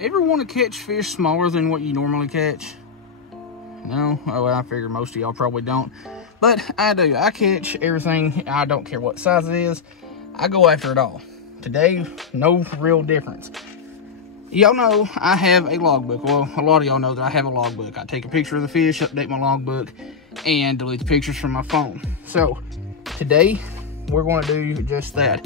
Ever want to catch fish smaller than what you normally catch? No? Oh, I figure most of y'all probably don't. But I do. I catch everything. I don't care what size it is. I go after it all. Today, no real difference. Y'all know I have a logbook. Well, a lot of y'all know that I have a logbook. I take a picture of the fish, update my logbook, and delete the pictures from my phone. So, today, we're going to do just that.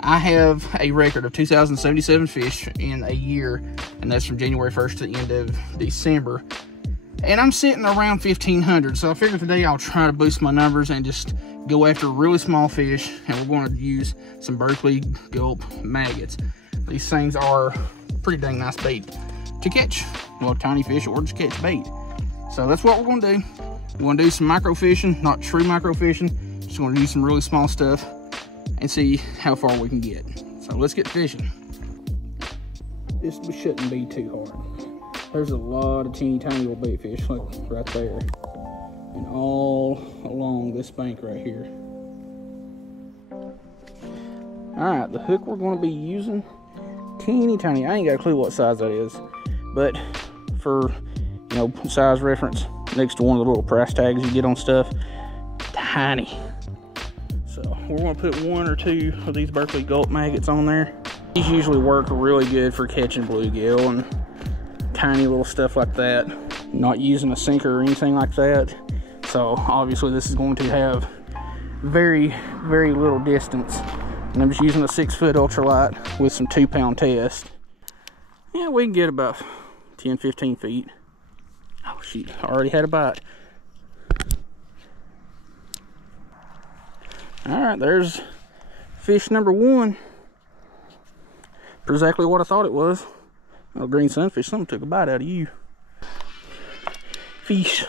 I have a record of 2,077 fish in a year, and that's from January 1st to the end of December. And I'm sitting around 1,500, so I figured today I'll try to boost my numbers and just go after really small fish, and we're going to use some Berkeley Gulp maggots. These things are pretty dang nice bait to catch, well, tiny fish or just catch bait. So that's what we're going to do. We're going to do some micro fishing, not true micro fishing. Just going to use some really small stuff and see how far we can get. So let's get fishing. This shouldn't be too hard. There's a lot of teeny tiny little bait fish, like right there, and all along this bank right here. All right, the hook we're going to be using, teeny tiny. I ain't got a clue what size that is, but for, you know, size reference, next to one of the little price tags you get on stuff, tiny. So we're going to put one or two of these Berkeley Gulp maggots on there. These usually work really good for catching bluegill and tiny little stuff like that. Not using a sinker or anything like that. So obviously this is going to have very, very little distance. And I'm just using a 6-foot ultralight with some 2-pound test. Yeah, we can get about 10, 15 feet. Oh shoot, I already had a bite. All right, there's fish number one. Exactly what I thought it was. Oh, green sunfish, something took a bite out of you. Fish.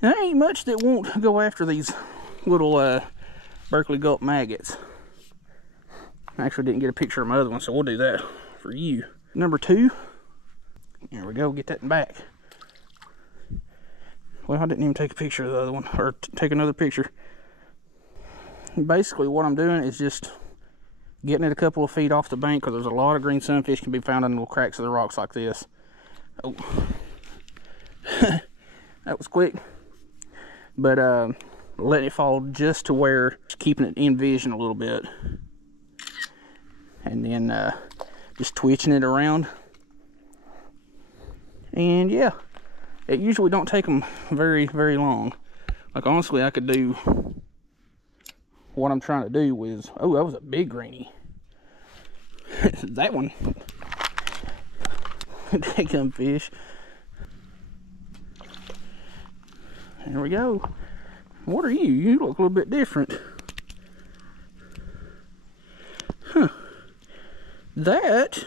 There ain't much that won't go after these little Berkeley Gulp maggots. I actually didn't get a picture of my other one, so we'll do that for you. Number two. There we go, get that in back. Well, I didn't even take a picture of the other one, or take another picture. Basically, what I'm doing is just getting it a couple of feet off the bank, because there's a lot of green sunfish can be found in little cracks of the rocks like this. Oh, that was quick. But letting it fall just to where, just keeping it in vision a little bit, and then just twitching it around. And yeah. It usually don't take them very, very long. Like, honestly, I could do what I'm trying to do with... Oh, that was a big greenie. That one. Take them fish. There we go. What are you? You look a little bit different. Huh. That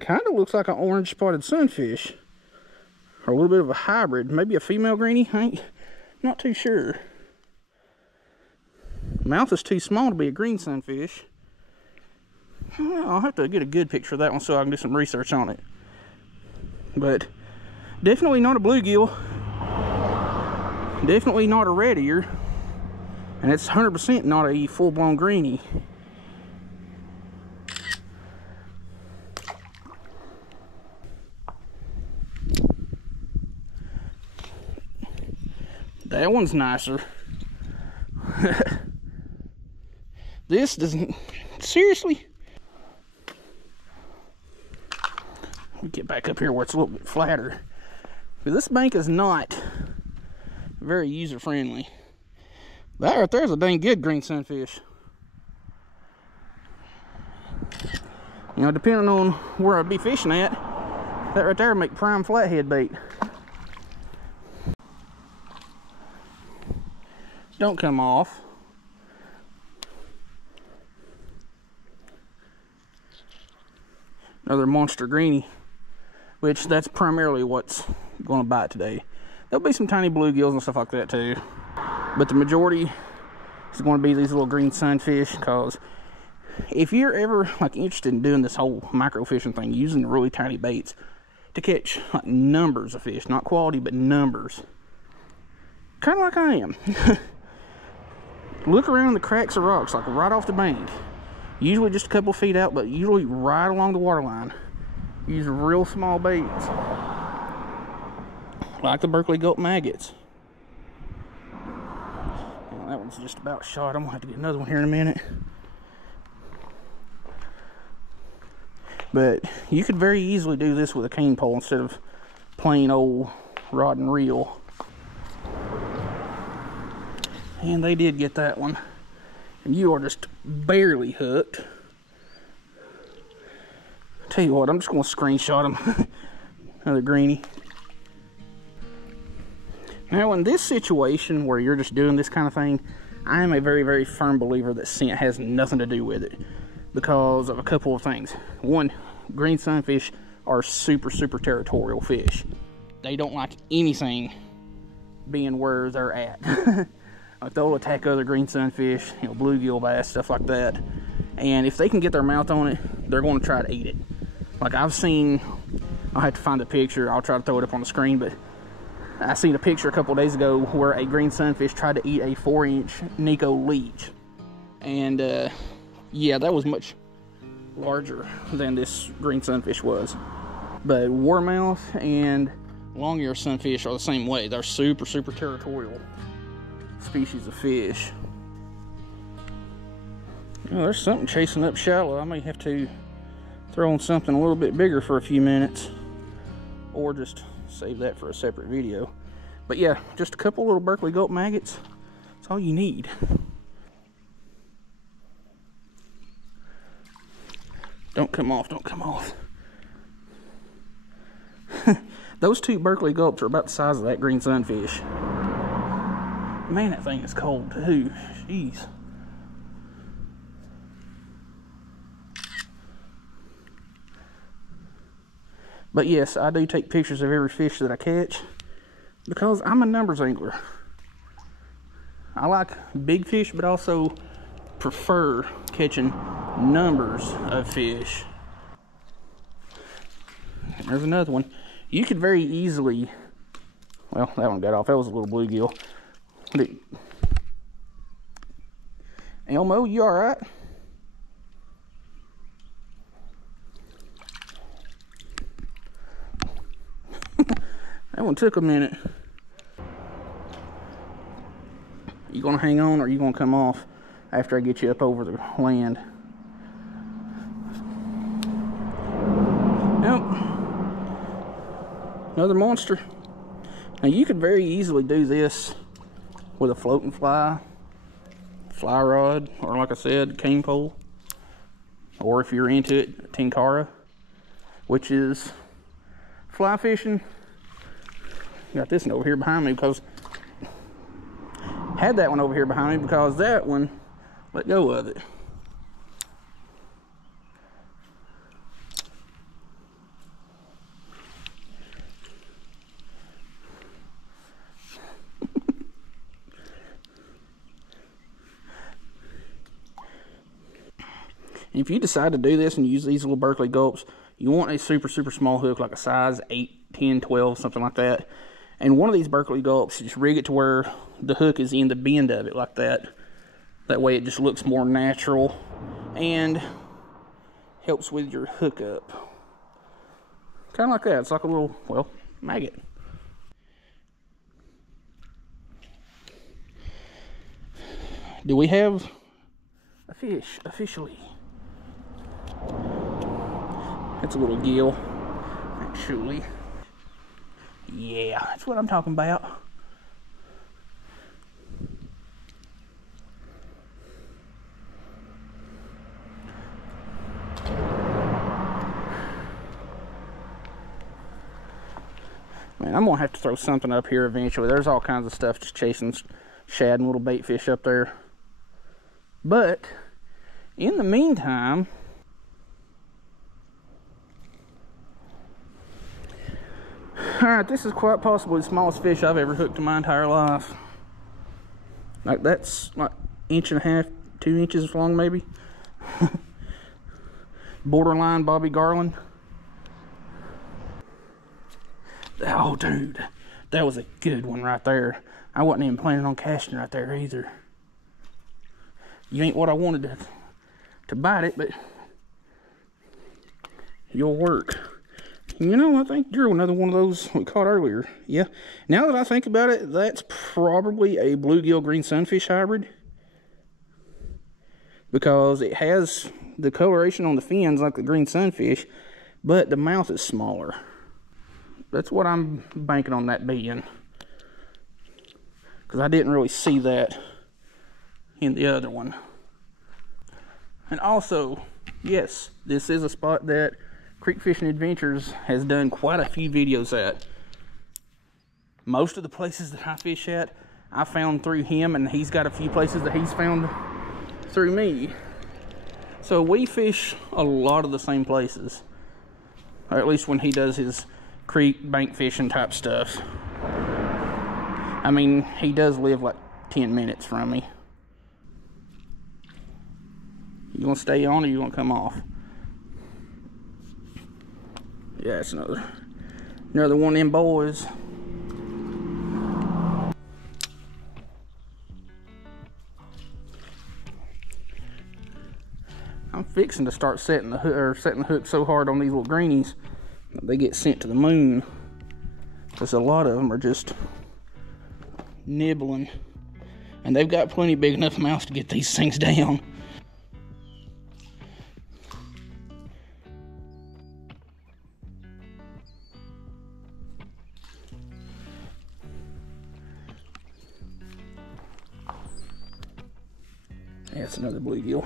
kind of looks like an orange spotted sunfish. Or a little bit of a hybrid, maybe a female greenie. I ain't not too sure. Mouth is too small to be a green sunfish. I'll have to get a good picture of that one so I can do some research on it. But definitely not a bluegill. Definitely not a red ear. And it's 100% not a full-blown greenie. That one's nicer. This doesn't... Seriously? Let me get back up here where it's a little bit flatter. But this bank is not very user-friendly. That right there is a dang good green sunfish. You know, depending on where I'd be fishing at, that right there would make prime flathead bait. Don't come off. Another monster greenie, which that's primarily what's going to bite today. There'll be some tiny bluegills and stuff like that too, but the majority is going to be these little green sunfish. Because if you're ever like interested in doing this whole micro fishing thing, using really tiny baits to catch like numbers of fish, not quality but numbers, kind of like I am. Look around the cracks of rocks, like right off the bank. Usually just a couple feet out, but usually right along the water line. Use real small baits, like the Berkeley Gulp maggots. Well, that one's just about shot. I'm gonna have to get another one here in a minute. But you could very easily do this with a cane pole instead of plain old rod and reel. And they did get that one. And you are just barely hooked. Tell you what, I'm just going to screenshot them. Another greenie. Now, in this situation where you're just doing this kind of thing, I am a very, very firm believer that scent has nothing to do with it, because of a couple of things. One, green sunfish are super, super territorial fish. They don't like anything being where they're at. Like, they'll attack other green sunfish, you know, bluegill bass, stuff like that. And if they can get their mouth on it, they're going to try to eat it. Like, I've seen, I'll have to find a picture, I'll try to throw it up on the screen, but I seen a picture a couple days ago where a green sunfish tried to eat a 4-inch Nico leech. And yeah, that was much larger than this green sunfish was. But warmouth and long ear sunfish are the same way. They're super, super territorial species of fish. Oh, there's something chasing up shallow. I may have to throw on something a little bit bigger for a few minutes, or just save that for a separate video. But yeah, just a couple little Berkeley Gulp maggots. That's all you need. Don't come off, don't come off. Those two Berkeley Gulps are about the size of that green sunfish. Man, that thing is cold too. Jeez. But yes, I do take pictures of every fish that I catch, because I'm a numbers angler. I like big fish, but also prefer catching numbers of fish. There's another one. You could very easily, well, that one got off. That was a little bluegill. Elmo, you all right? That one took a minute. You gonna hang on, or are you gonna come off after I get you up over the land? Nope. Another monster. Now, you could very easily do this with a floating fly rod, or like I said, cane pole, or if you're into it, tinkara, which is fly fishing. Got this one over here behind me because had that one over here behind me because that one let go of it. If you decide to do this and use these little Berkeley Gulps, you want a super, super small hook, like a size 8, 10, 12, something like that. And one of these Berkeley Gulps, just rig it to where the hook is in the bend of it like that. That way it just looks more natural and helps with your hookup. Kind of like that. It's like a little, well, maggot. Do we have a fish officially? It's a little gill, actually. Yeah, that's what I'm talking about. Man, I'm gonna have to throw something up here eventually. There's all kinds of stuff just chasing shad and little bait fish up there. But in the meantime, alright, this is quite possibly the smallest fish I've ever hooked in my entire life. Like, that's like 1.5 inches, 2 inches long maybe. Borderline Bobby Garland. Oh dude, that was a good one right there. I wasn't even planning on casting right there either. You ain't what I wanted to bite it, but you'll work. You know, I think Drew, another one of those we caught earlier. Yeah. Now that I think about it, that's probably a bluegill green sunfish hybrid, because it has the coloration on the fins like the green sunfish, but the mouth is smaller. That's what I'm banking on that being, because I didn't really see that in the other one. And also, yes, this is a spot that Creek Fishing Adventures has done quite a few videos at. Most of the places that I fish at, I found through him, and he's got a few places that he's found through me. So we fish a lot of the same places, or at least when he does his creek bank fishing type stuff. I mean, he does live like 10 minutes from me. You gonna stay on, or you gonna come off? Yeah, it's another one of them boys. I'm fixing to start setting the hook so hard on these little greenies that they get sent to the moon, because a lot of them are just nibbling, and they've got plenty big enough mouths to get these things down. That's another bluegill.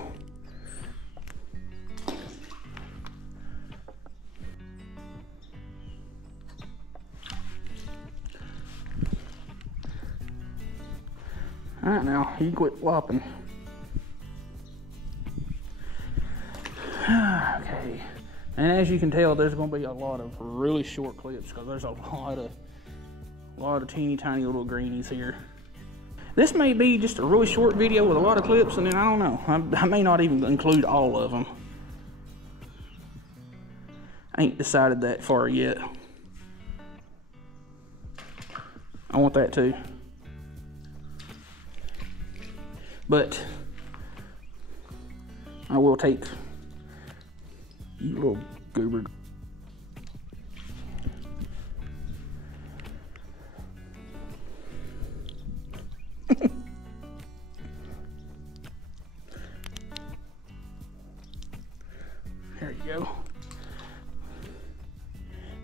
Alright, now you quit flopping. Okay, and as you can tell, there's going to be a lot of really short clips, because there's a lot of teeny tiny little greenies here. This may be just a really short video with a lot of clips, and then I don't know. I may not even include all of them. I ain't decided that far yet. I want that too. But I will take you little goober. There you go.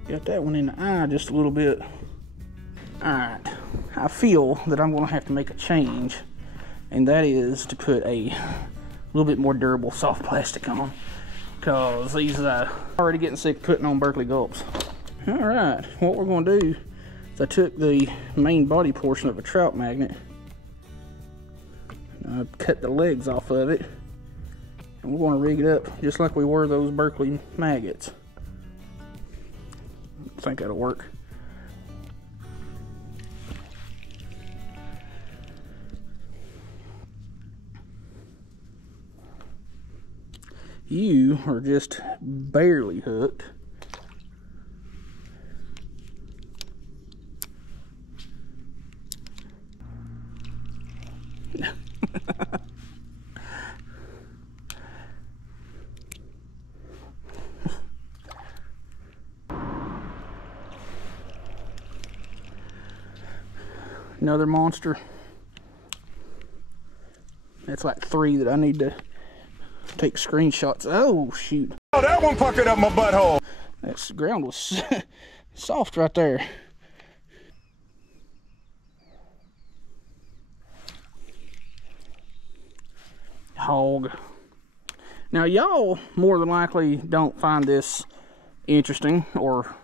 Got that one in the eye just a little bit. Alright, I feel that I'm going to have to make a change, and that is to put a little bit more durable soft plastic on, because these already getting sick of putting on Berkeley gulps. Alright, what we're going to do is I took the main body portion of a trout magnet, I cut the legs off of it, and we're going to rig it up just like we were those Berkeley maggots. I think that'll work. You are just barely hooked. Another monster. That's like 3 that I need to take screenshots. Oh shoot. Oh, that one puckered up my butthole. That ground was soft right there. Hog. Now y'all more than likely don't find this interesting or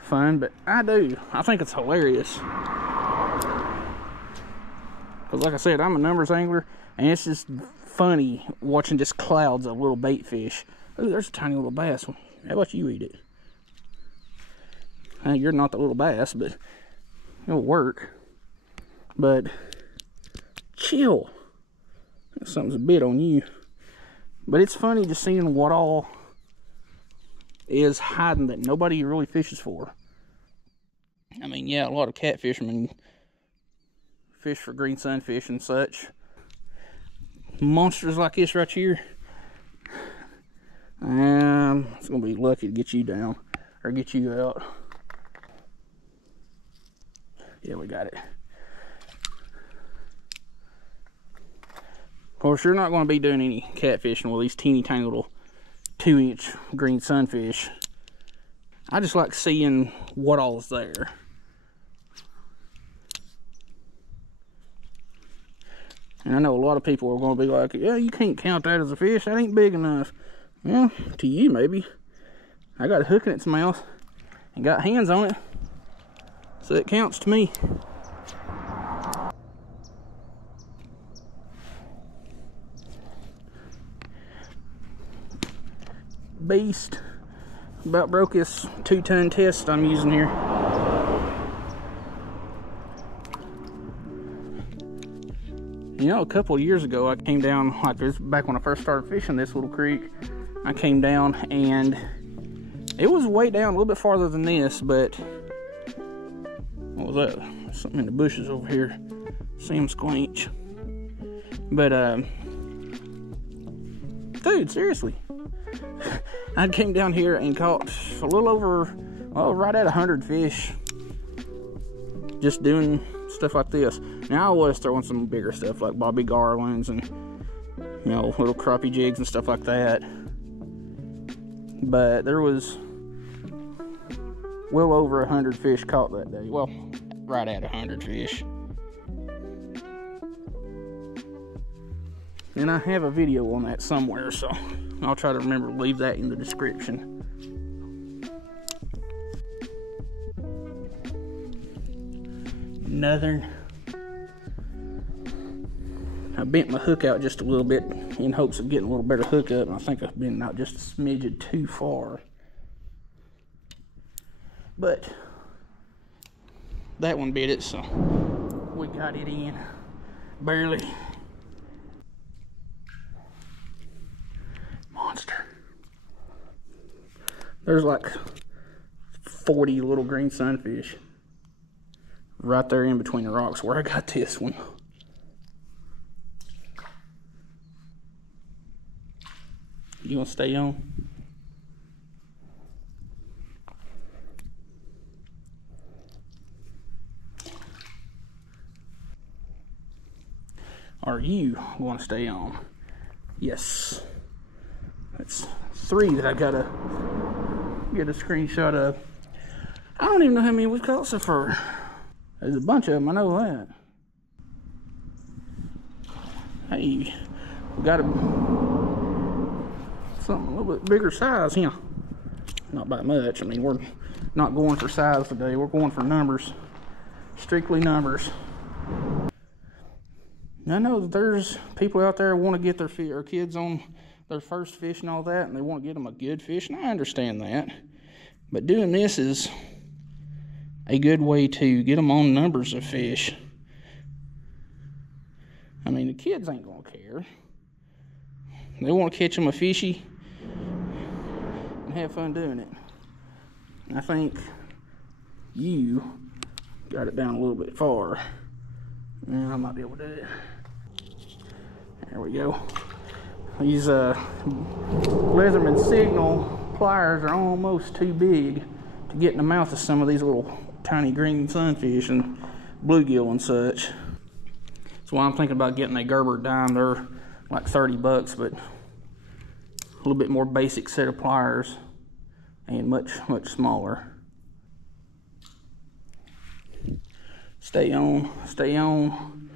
fun, but I do. I think it's hilarious. Because like I said, I'm a numbers angler, and it's just funny watching just clouds of little bait fish. Oh, there's a tiny little bass. How about you eat it? You're not the little bass, but it'll work. But chill. Something's a bit on you. But it's funny just seeing what all is hiding that nobody really fishes for. I mean, yeah, a lot of catfishermen fish for green sunfish and such. Monsters like this right here, gonna be lucky to get you down or get you out. Yeah, we got it. Of course, you're not going to be doing any catfishing with these teeny tiny little 2-inch green sunfish. I just like seeing what all is there. And I know a lot of people are going to be like, yeah, you can't count that as a fish. That ain't big enough. Well, to you maybe. I got a hook in its mouth and got hands on it. So it counts to me. Beast. About broke this 2-ton test I'm using here. You know, a couple of years ago I came down, like this back when I first started fishing this little creek. I came down and it was way down a little bit farther than this, but what was that? Something in the bushes over here. See him squinch. But dude, seriously. I came down here and caught a little over, well, right at 100 fish. Just doing stuff like this. Now I was throwing some bigger stuff like Bobby Garlands and, you know, little crappie jigs and stuff like that. But there was well over 100 fish caught that day. Well, right at 100 fish. And I have a video on that somewhere, so I'll try to remember to leave that in the description. Northern. I bent my hook out just a little bit in hopes of getting a little better hook up, and I think I've been out just a smidgen too far. But that one bit it, so we got it in. Barely. Monster. There's like 40 little green sunfish right there in between the rocks where I got this one. You gonna stay on? Are you going to stay on? Yes. That's 3 that I gotta get a screenshot of. I don't even know how many we've caught so far. There's a bunch of them, I know that. Hey, we got something a little bit bigger size here. Not by much. I mean, we're not going for size today. We're going for numbers. Strictly numbers. I know that there's people out there who want to get their kids on their first fish and all that, and they want to get them a good fish, and I understand that. But doing this is a good way to get them on numbers of fish. I mean, the kids ain't going to care. They want to catch them a fishy and have fun doing it. And I think you got it down a little bit far. Yeah, I might be able to do it. There we go. These Leatherman Signal pliers are almost too big to get in the mouth of some of these little tiny green sunfish and bluegill and such. That's why I'm thinking about getting a Gerber dime. They're like 30 bucks, but a little bit more basic set of pliers and much, much smaller. Stay on, stay on.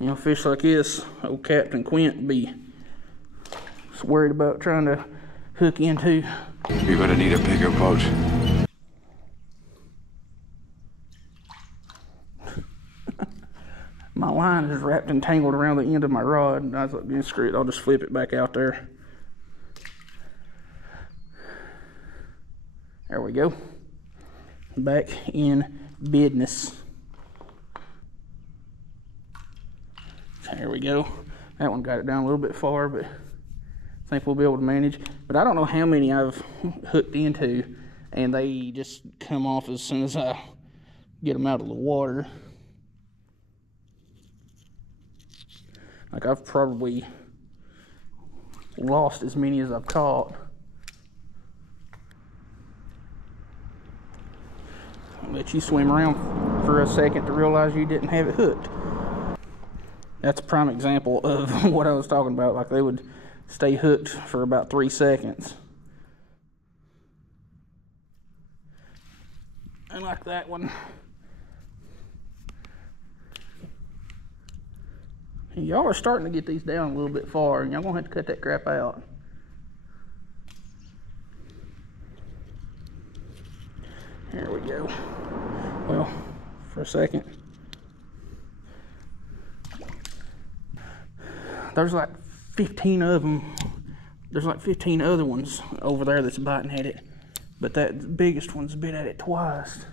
You know, fish like this, old Captain Quint be worried about trying to hook into. You're gonna need a bigger boat. My line is wrapped and tangled around the end of my rod, and I was like, yeah, screw it, I'll just flip it back out there. There we go. Back in business. There we go. That one got it down a little bit far, but I think we'll be able to manage. But I don't know how many I've hooked into, and they just come off as soon as I get them out of the water. Like, I've probably lost as many as I've caught let you swim around for a second to realize you didn't have it hooked. That's a prime example of what I was talking about. Like, they would stay hooked for about 3 seconds. And like that one. Y'all are starting to get these down a little bit far, and y'all gonna have to cut that crap out. There we go. Well, for a second. There's like 15 of them. There's like 15 other ones over there that's biting at it. But that biggest one's bit at it twice.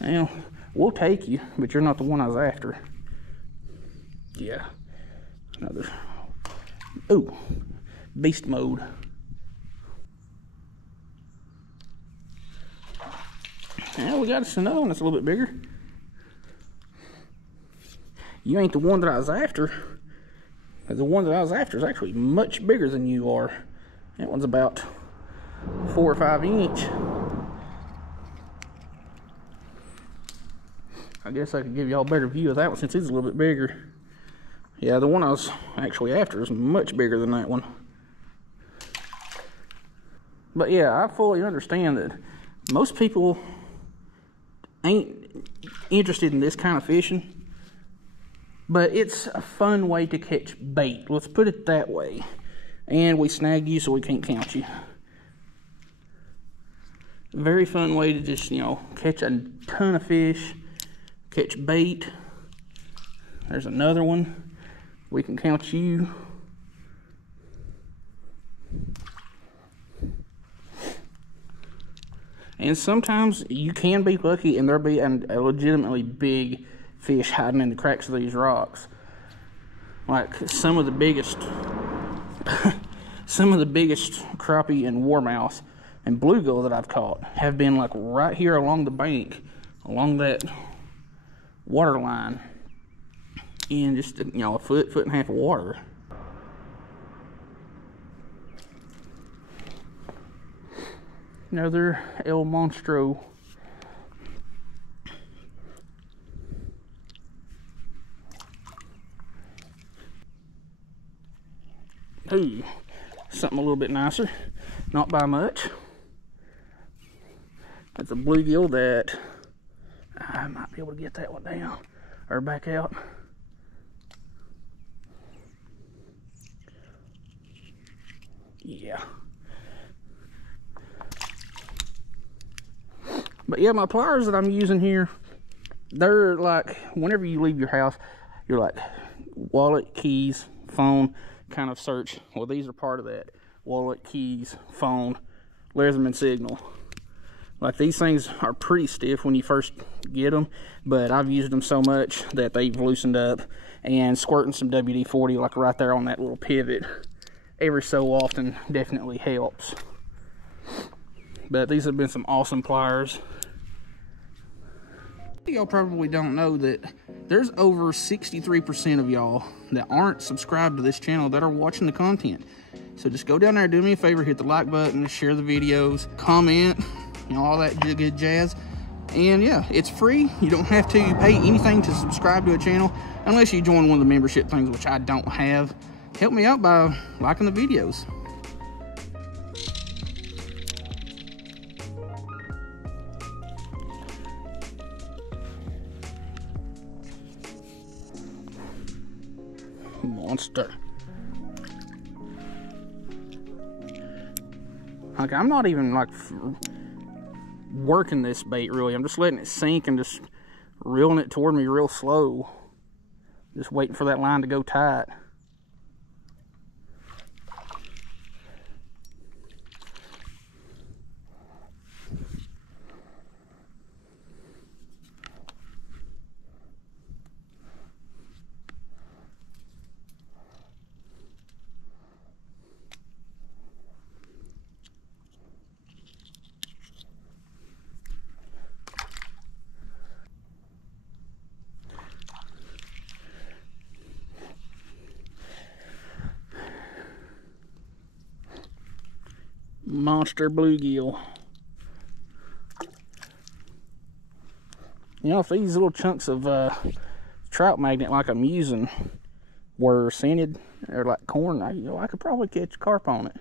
Now, we'll take you, but you're not the one I was after. Yeah. Another. Ooh. Beast mode. Now we got us another one that's a little bit bigger. You ain't the one that I was after. The one that I was after is actually much bigger than you are. That one's about 4 or 5 inch. I guess I could give y'all a better view of that one since it's a little bit bigger. Yeah, the one I was actually after is much bigger than that one. But yeah, I fully understand that most people ain't interested in this kind of fishing. But it's a fun way to catch bait. Let's put it that way. And we snagged you, so we can't count you. Very fun way to just, you know, catch a ton of fish. Catch bait. There's another one. We can count you. And sometimes you can be lucky and there'll be a legitimately big fish hiding in the cracks of these rocks. Like some of the biggest crappie and warmouth and bluegill that I've caught have been like right here along the bank, along that water line, in just, you know, a foot and a half of water. Another El Monstro. Ooh, something a little bit nicer, not by much. That's a bluegill that I might be able to get that one down or back out. Yeah. But yeah, my pliers that I'm using here, they're like, whenever you leave your house, you're like wallet, keys, phone kind of search. Well, these are part of that. Wallet, keys, phone, Leatherman signal. Like, these things are pretty stiff when you first get them, but I've used them so much that they've loosened up, and squirting some WD-40 like right there on that little pivot every so often definitely helps. But these have been some awesome pliers. Y'all probably don't know that there's over 63% of y'all that aren't subscribed to this channel that are watching the content. So just go down there, do me a favor, hit the like button, share the videos, comment, you know, all that good jazz. And yeah, it's free. You don't have to pay anything to subscribe to a channel unless you join one of the membership things, which I don't have. Help me out by liking the videos. Monster. Like, I'm not even like working this bait really. I'm just letting it sink and just reeling it toward me real slow. Just waiting for that line to go tight. monster bluegill. You know, if these little chunks of trout magnet like I'm using were scented or like corn, I could probably catch carp on it.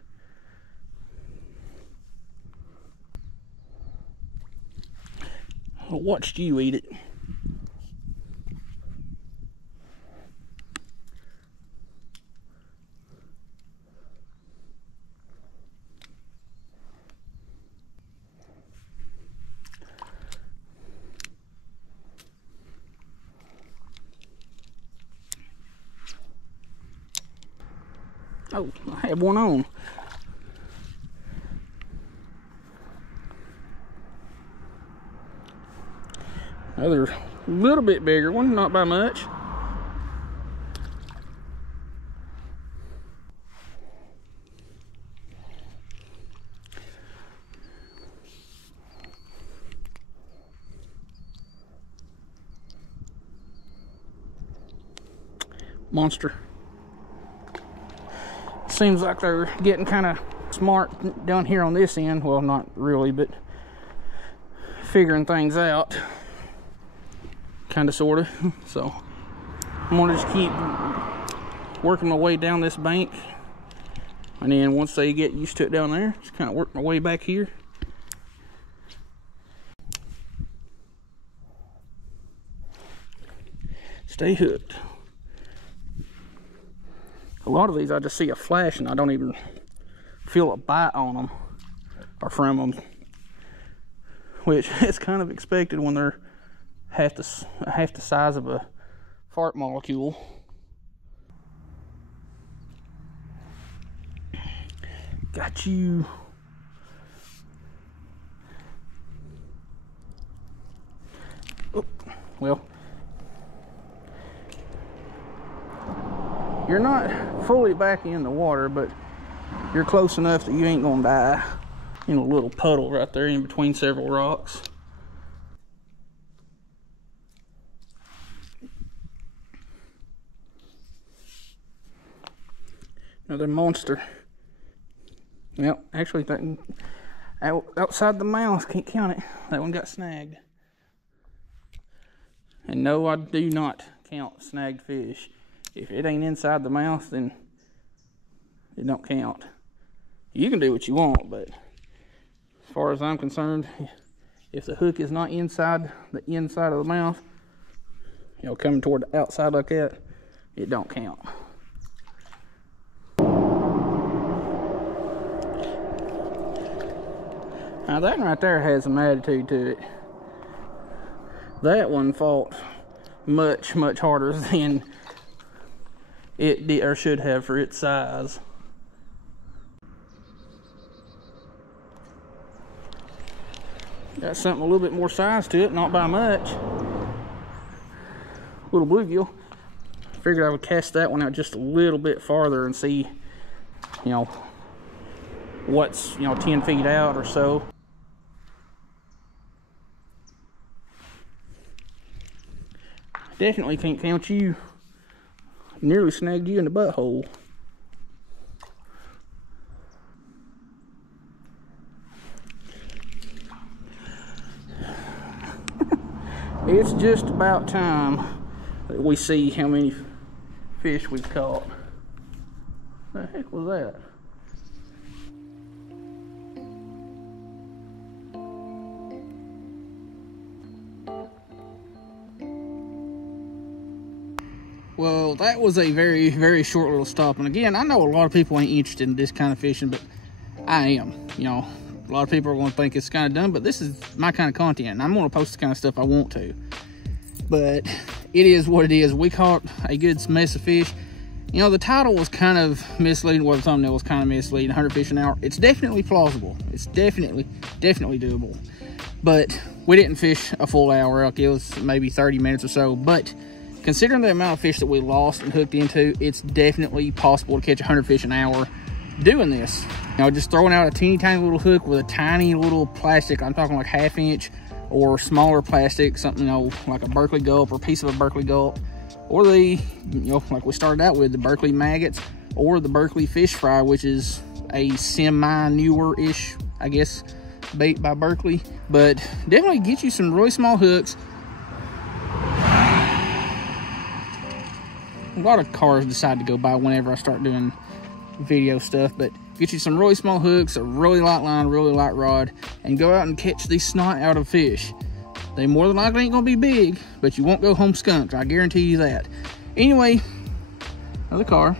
I watched you eat it. Oh, I have one on. Another little bit bigger one, not by much. Monster. Seems like they're getting kind of smart down here on this end. Well, not really, but figuring things out. Kind of, sort of. So I'm gonna just keep working my way down this bank, and then once they get used to it down there, just kind of work my way back here. Stay hooked. A lot of these I just see a flash and I don't even feel a bite on them or from them, which is kind of expected when they're half the size of a fart molecule. Got you. Oh, well, you're not fully back in the water, but you're close enough that you ain't gonna die in a little puddle right there in between several rocks. Another monster. Well, actually, outside the mouth, can't count it. That one got snagged. And no, I do not count snagged fish. If it ain't inside the mouth, then it don't count. You can do what you want, but as far as I'm concerned, if the hook is not inside of the mouth, you know, coming toward the outside like that, it don't count. Now that one right there has some attitude to it. That one fought much, much harder than it did or should have for its size. Got something a little bit more size to it, not by much. Little bluegill. Figured I would cast that one out just a little bit farther and see, you know, what's, 10 feet out or so. Definitely can't count you. Nearly snagged you in the butthole. It's just about time that we see how many fish we've caught. What the heck was that? Well, that was a very, very short little stop. And again, I know a lot of people ain't interested in this kind of fishing, but I am. A lot of people are going to think it's kind of dumb, but this is my kind of content. And I'm going to post the kind of stuff I want to. But it is what it is. We caught a good mess of fish. The title was kind of misleading. Well, the thumbnail was kind of misleading. 100 fish an hour. It's definitely plausible. It's definitely doable. But we didn't fish a full hour. Like, it was maybe 30 minutes or so. But considering the amount of fish that we lost and hooked into, it's definitely possible to catch 100 fish an hour doing this. Just throwing out a teeny tiny little hook with a tiny little plastic, I'm talking like 1/2 inch or smaller plastic, something, like a Berkeley gulp or a piece of a Berkeley gulp, or the, like we started out with, the Berkeley maggots, or the Berkeley fish fry, which is a semi-newer-ish, I guess, bait by Berkley. But definitely get you some really small hooks. A lot of cars decide to go by whenever I start doing video stuff, but get you some really small hooks, a really light line, really light rod, and go out and catch these snot out of fish. They more than likely ain't gonna be big, but you won't go home skunked, I guarantee you that. Anyway, another car.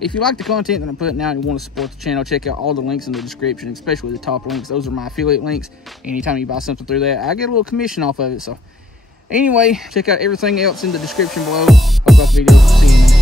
If you like the content that I'm putting out and you want to support the channel, check out all the links in the description, especially the top links. Those are my affiliate links. Anytime you buy something through that, I get a little commission off of it. So anyway, check out everything else in the description below. Hope you like the video. See you in the next one.